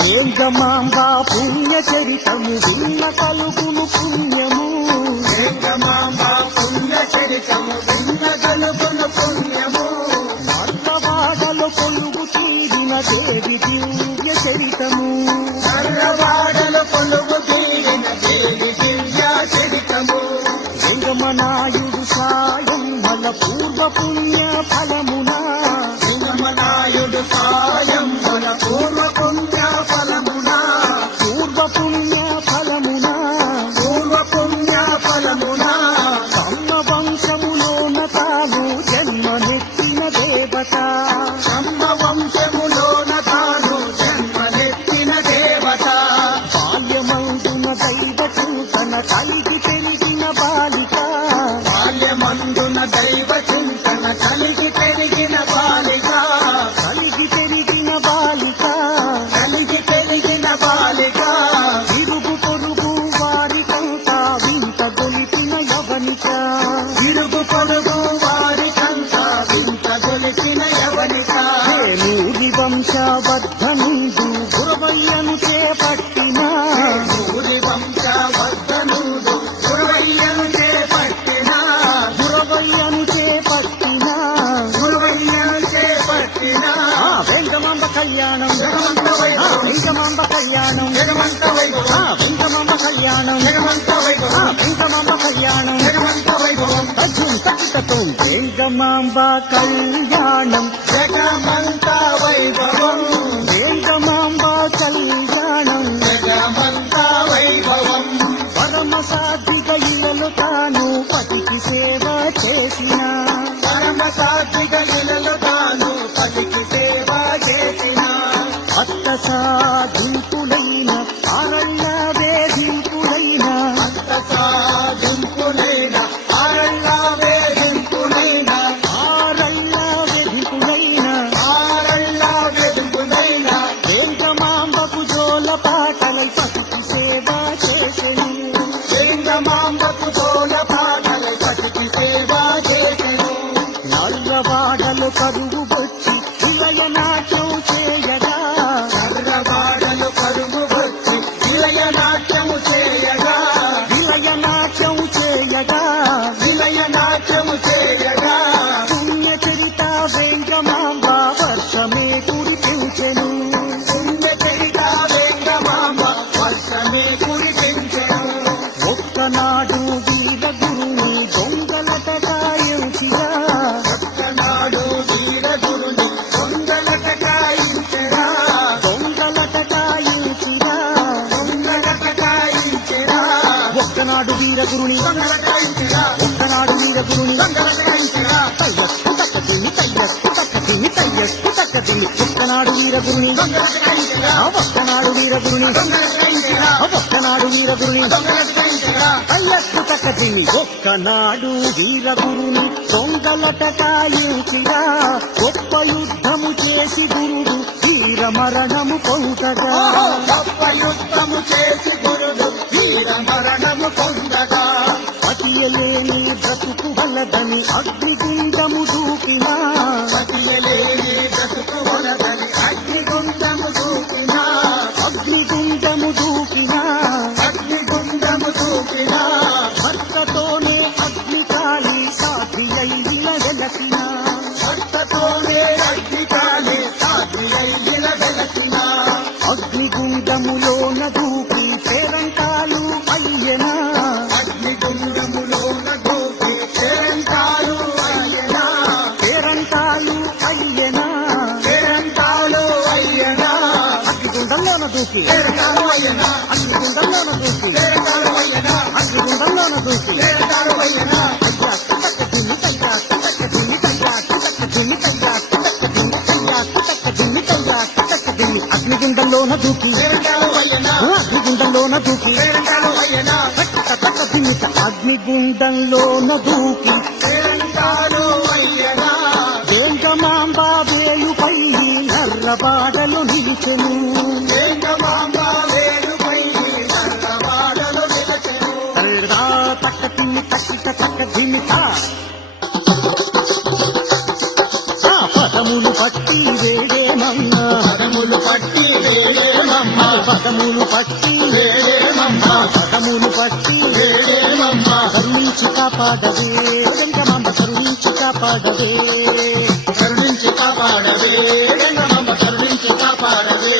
వేంగమాంబ పుణ్య చరితము విన్న కలుగును పుణ్యము. వేంగమాంబ పుణ్య చరితము విన్న కలుగును పుణ్యము. మర్రవాడలో కొలువు తీరిన దేవి దివ్య చరితము. మర్రవాడలో కొలువు తీరిన దేవి దివ్య చరితము. వేంగమనాయుడు సాయం మల పూర్వ పుణ్య ఫలమున. వేంగమనాయుడు సాయం మల పూర్వ పుణ్య ఫలమున. పూర్వ పుణ్య ఫలమున. పూర్వ పుణ్య ఫలమున. బ్రహ్మ వంశములోన తాను జన్మనెత్తిన దేవత. బ్రహ్మ వంశములోన తాను జన్మనెత్తిన దేవత. బాల్యమందున దైవ చింతన కలిగి పెరిగిన బాలిక. బాల్యమందున దైవ చింతన కలిగి పెరిగిన బాలిక. కలిగి పెరిగిన బాలిక. కలిగి పెరిగిన బాలిక. ఇరుగు పొరుగు వారికంతా వింత గొలిపిన యవనిక. ఇరుగు పొరుగు వారికంతా వింత గొలిపిన యవనిక. వేమూరి వంశవర్ధనుడు గురవయ్యను చేపట్టిన. ఊరి వంశవర్ధనుడు గురవయ్యను చేపట్టిన. గురవయ్యను చేపట్టిన. గురవయ్యను చేపట్టిన. వెంకమాంబ కళ్యాణం. జగమంత వైభవం. వెంకమాంబ కళ్యాణం. జగమంత వైభవం. వెంకమాంబ కళ్యాణం. జగమంత వైభవం. వెంకమాంబ కళ్యాణం. జగమంత వైభవం. తక్కుతతో వెంకమాంబ కళ్యాణం. జగమంత వైభవం. వెంకమాంబ కళ్యాణం. జగమంత వైభవం. పరమ సాధిక ఇలలో తాను పతికి సేవ చేసిన. పరమ సాత్విక ఇలలో తాను పతికి సేవ చేసిన. అత్త సాధింపులైన అరణ్య వేధింపులైన. అంత సాధింపులైన ఆరళ్ళ వేధింపులైన. ఆరణ్య వేధింపులైన. ఆరళ్ళ వేధింపులైన. వెంకమాంబకు జోల పాటలై పతికి సేవ చేసెను. వేంగమాంబకు తోల పాటలై పతికి సేవ చేసెను. నర్రవాడలు కరువు వచ్చి విలయ నాట్యం చేయగా. చర్రవాడలు కరువు వచ్చి విలయ నాట్యము చేయగా. విలయ నాట్యం చేయగా. విలయ నాట్యము చేయగా. పుణ్య చరిత వెంకమాంబ వర్షమే కురిపించెను. పుణ్య చరిత వేంగమాంబ వర్షమే కురిపించెను. ఒక్కనాడు వీర గురుని దొంగలట గాయించిగా. ఒక్కనాడు వీరగురుని దొంగలట గాయించెరా. దొంగలట గాయించిగా. దొంగలట గాయించెరా. ఒక్కనాడు వీర గురుని. దొంగలట గాయించెరా. ఒక్కనాడు వీర గురుని. దొంగలట గాయించెరా. తయ్యస్సు తక్కదిని తయ్యస్సు తక్కదిని తయ్యస్సు తక్కదిని. ఒక్కనాడు వీర గురుని. దొంగలట గాయించెరా. ఒక్కనాడు వీర గురుని. దొంగలట గాయించెరా. ఒక్కనాడు వీర గురుని. దొంగలట గాయించెరా. కళ్ళకు తక్కదిని. ఒక్కనాడు వీర గురుని దొంగలట కాయించిగా. గొప్ప యుద్ధము చేసి గురుడు వీర మరణము పొందగా. గొప్ప యుద్ధము చేసి గురుడు వీర మరణము పొందగా. పతియలేని బ్రతుకు వలదని అగ్నిగుండము దూకినా. పతియలేని బ్రతుకు వలదని అగ్నిగుండము దూకినా. అగ్నిగుండము దూకినా. అగ్నిగుండము దూకినా. భర్తతోనే అగ్ని కాలి సాధి అయిన వెలసిన. భర్తతోనే అగ్నికాలి సాటి అయ్యిన వెలసిన. అగ్నిగుండములోన దూకి పేరంటాలు అయ్యనా. అగ్నిగుండములోన దూకి పేరంటాలు అయ్యనా. పేరంటాలు అయ్యనా. పేరంటాలు అయ్యనా. అగ్నిగుండంలోన దూకి. పేరంటాలు అయ్యనా. అగ్నిగుండంలోన దూకి. పేరంటాలు అయ్యనా. అగ్నిగుండంలోన దూకి. పేరంటాలు అయ్యనా. అయ్యాకు తక్కదిన్ని తయ్యాకు తక్కదిన్ని తయ్యాకు తక్కదిన్ని తయ్యాకు తక్కదిన్ని తయ్యాకు తక్కదిన్ని తయ్యాకు తక్కదిన్ని. అగ్నిగుండంలోన దూకి. పేరంటాలు అయ్యనా. అగ్నిగుండంలోన దూకి. పేరంటాలు అయ్యనా. తక్కదిన్ని అగ్నిగుండంలోన దూకి. పేరంటాలు అయ్యనా. వెంకమాంబ వేలుపై నర్రబాడలు నిలిచెను. వేంగమాంబ వేలుపై నర్రవాడలు నిలచెను. తక్కదిన్ని తక్కిట తక్కదిన్ని పదములు పట్టి వేడేమమ్మ పదములు పట్టి వేడేమమ్మ పదములు పట్టి వేడేమమ్మ పదములు పట్టి వేడేమమ్మ కరుణించి కాపాడవే వెంకమాంబ కరుణించి కాపాడవే కరుణించి కాపాడవే గంగమ్మ కరుణించి కాపాడవే